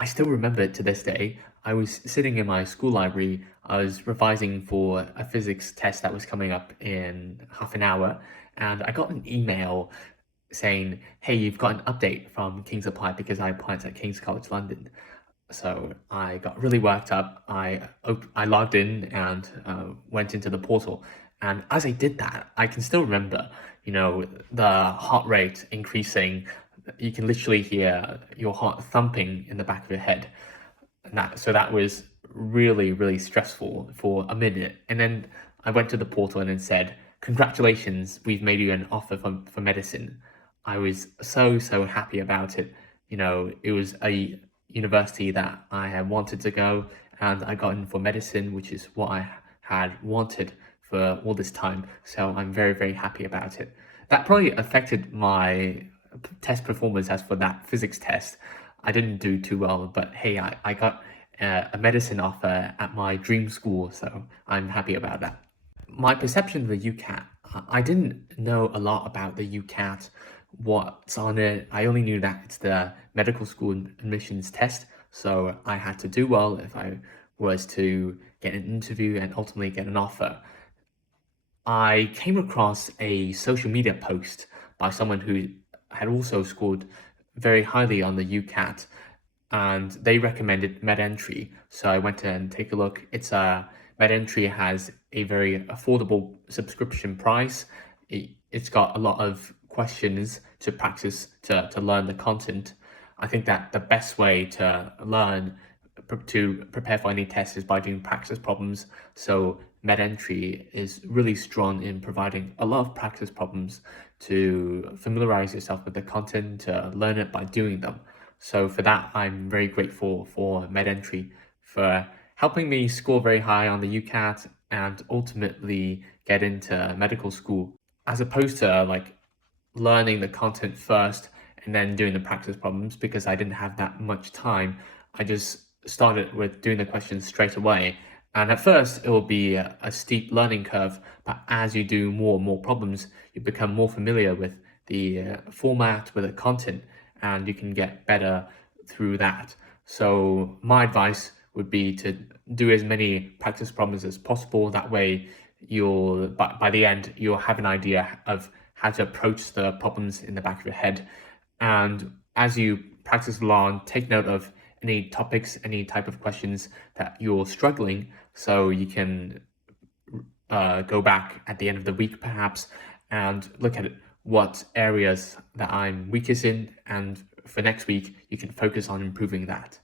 I still remember it to this day. I was sitting in my school library. I was revising for a physics test that was coming up in half an hour, and I got an email saying, "Hey, you've got an update from King's Apply," because I applied at King's College London. So I got really worked up. I logged in and went into the portal. And as I did that, I can still remember, the heart rate increasing. You can literally hear your heart thumping in the back of your head. So that was really, really stressful for a minute. And then I went to the portal and it said, "Congratulations, we've made you an offer for medicine." I was so, so happy about it. It was a university that I had wanted to go, and I got in for medicine, which is what I had wanted for all this time. So I'm very, very happy about it. That probably affected my test performance as for that physics test. I didn't do too well, but hey, I got a medicine offer at my dream school, so I'm happy about that. My perception of the UCAT, I didn't know a lot about the UCAT, what's on it. I only knew that it's the medical school admissions test, so I had to do well if I was to get an interview and ultimately get an offer. I came across a social media post by someone who had also scored very highly on the UCAT, and they recommended MedEntry. So I went and take a look. MedEntry has a very affordable subscription price. It's got a lot of questions to practice to learn the content. I think that the best way to to prepare for any test is by doing practice problems. So MedEntry is really strong in providing a lot of practice problems to familiarize yourself with the content, to learn it by doing them. So for that, I'm very grateful for MedEntry for helping me score very high on the UCAT and ultimately get into medical school, as opposed to like learning the content first and then doing the practice problems. Because I didn't have that much time, I just started with doing the questions straight away. And at first, it will be a steep learning curve, but as you do more and more problems, you become more familiar with the format, with the content, and you can get better through that. So my advice would be to do as many practice problems as possible. That way, by the end, you'll have an idea of how to approach the problems in the back of your head. And as you practice along, take note of any topics, any type of questions that you're struggling, so you can go back at the end of the week perhaps and look at what areas that I'm weakest in, and for next week you can focus on improving that.